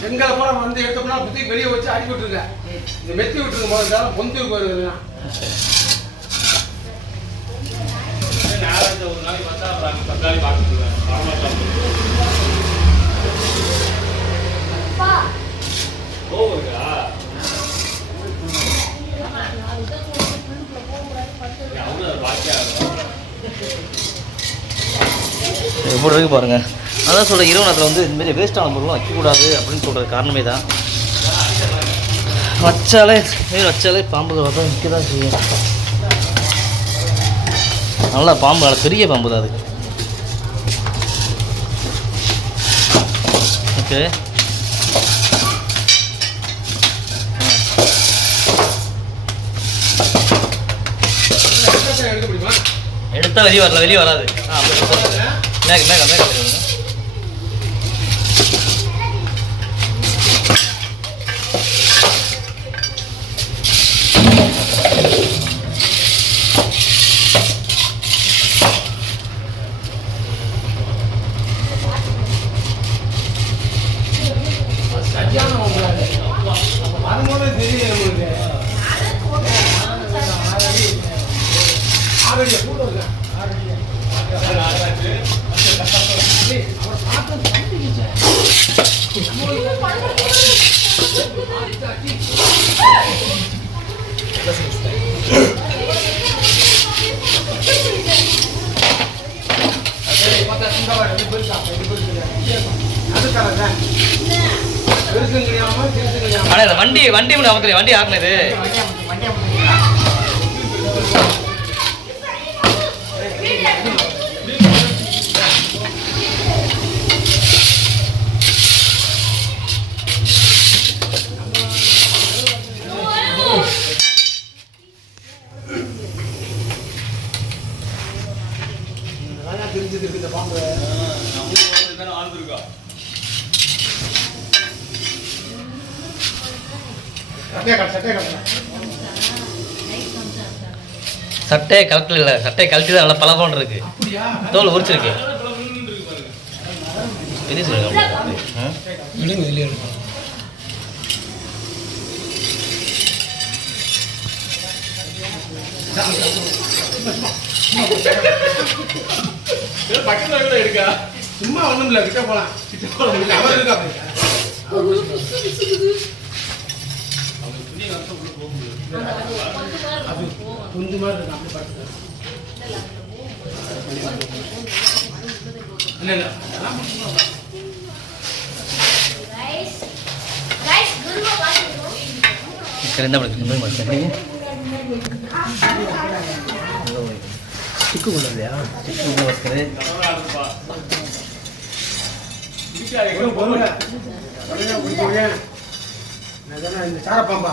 செங்கலை போல வந்து எடுத்தோம்னா புத்தி வெளியே வச்சு அடி விட்டுருங்க. இந்த மெத்தி விட்டுருங்க போல பொந்து போயிருக்குதுன்னா நாளைக்கு ஒரு நாளைக்கு வந்தா தக்காளி பார்த்துருவேன் எப்படி இருக்கு பாருங்க. அதான் சொல்ற இரவு நேரத்தில் வந்து இந்த மாதிரி வேஸ்டான பொருள்லாம் வைக்கக்கூடாது அப்படின்னு சொல்கிற காரணமே தான். வச்சாலே இது வச்சாலே பாம்பு பார்த்தா நிற்க தான் செய்யும். நல்லா பாம்பு நல்ல பெரிய பாம்பு தான் அது. ஓகே எடுத்தால் வெளியே வரல வெளியே வராது. ஆ அப்படி மேக மேக மேக மேக. அண்ணா இந்த வண்டி வண்டி முன்ன அமர்த்தல வண்டி யாருன்னு இது தெரிஞ்சது இந்த பாம்பு நம்ம வாழ்ந்துருக்கா சட்டையை கட்டு சட்டையை கழட்டி தான் நல்லா பலபோன் இருக்கு. தோல் உரிச்சிருக்கு. சொல்லுங்க வெளியே பக்கத்துல இருக்கா? சும்மா ஒண்ணும் இல்ல கிட்ட போலாம். கிட்ட போலாம். அவர் இருக்கா? பாருங்க. உள்ள போக முடியாது அது மாதிரி இருக்கு அப்படி பார்த்து அதெல்லாம் முடிச்சுக்கலாம். சிக்கு இந்த சாரப்பாம்பா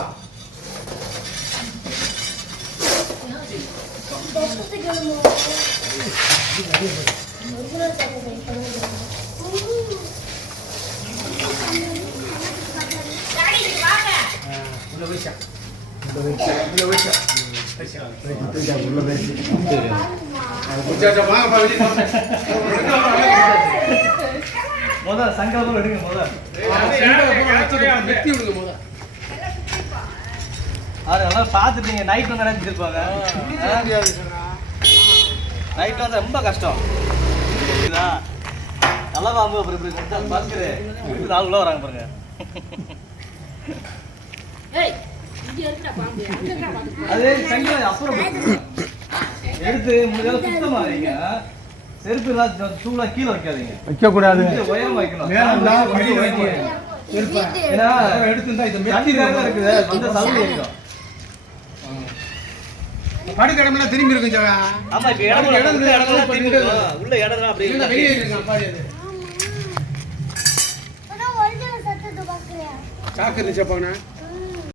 முதல் சங்கல்பம் எடுங்க முதல் அது செங்கலை பூரா வச்சுட்டு வெட்டி விடுங்க முத. அது நல்லா பார்த்துட்டீங்க. நைட் வந்து சொன்னா. நைட் வந்து ரொம்ப கஷ்டம். நல்ல பாம்பு அப்புறம் இப்படி பாஸ்கரு வீட்டுக்கு நாலு உள்ள வராங்க பாருங்க. அது சங்கீத அப்புறம். எடுத்து முடிஞ்சால சுத்தமா வைங்க செருப்பு எல்லாம் சூடா கீழே வைக்காதீங்க. வைக்கக்கூடாது. உயரமா வைக்கணும். ஏன்னா தண்ணி இருக்குது வந்து சவுண்ட் இருக்கும் படுக்கிடமெல்லாம் திரும்பி இருக்கு ஜவா. ஆமா இப்ப இடம் இடம் இடம் இருக்கு, இடம் இடம் இருக்கு. உள்ள இடம் இல்ல அப்படியே வெளியே இருக்குங்க பாடி அது. சாக்கு இருந்துச்சா போனா